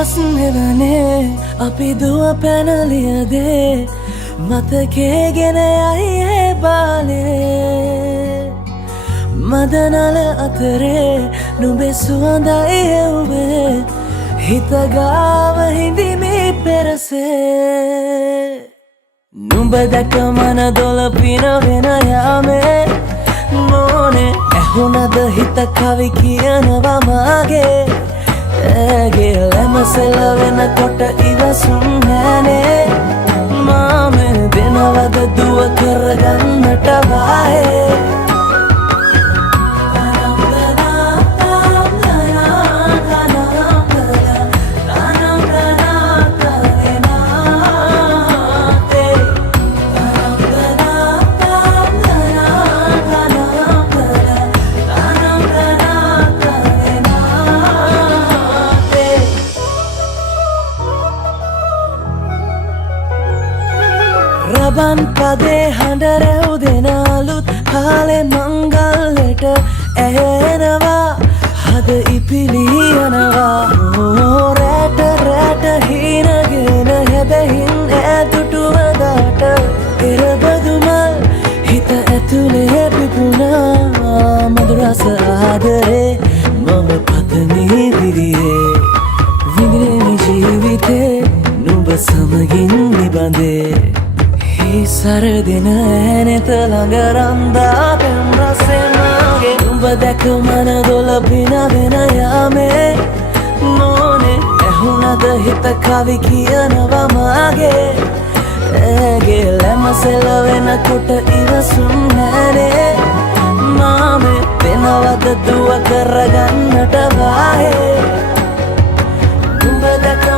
දවස් නෙවනේ අපි දුව පැනලියදේ මතකේ ගෙන යයි ඒ බාලේ මදනල අතරේ නුඹේ සුවඳයි එව්වේ හිත ගාව හිඳිමි පෙරසේ නුඹ දැක මන දොළ පිනවෙන යාමේ මොනේ ඇහුණද හිත කවි කියනවා මාගේ ඇගේ ලැමසෙල වෙනකොට ඉවසුම් නෑනේ මාමේ දෙනවද දුව කරගන්නට වායේ රබන් පදේ හඬ රැව් දෙන අලුත් කාලේ මංගල්ලට ඇහෙනවා හද ඉපිලි යනවා රැට රැට හීනගෙන හැබැහින් ඈදුටුවදාට එරබදුමල් හිත ඇතුලේ පිපුණා මధుරස ආදරේ මම පතමි දිරියේ විඳිනේ ජීවිතේ නුඹ සමගින් නිබඳේ සරදින ඇනෙත ළඟ රන්දා පෙම් රසේ මාගේ නුඹ දැක මන දොළ පිනවෙන යාමේ මොනේ ඇහුණද හිත කවි කියනවා මාගේ ඇගේ ලැමසෙල වෙනකොට ඉවසුම් නෑනේ මාමේ වෙනවද දුව කරගන්නට වායේ නුඹ දැක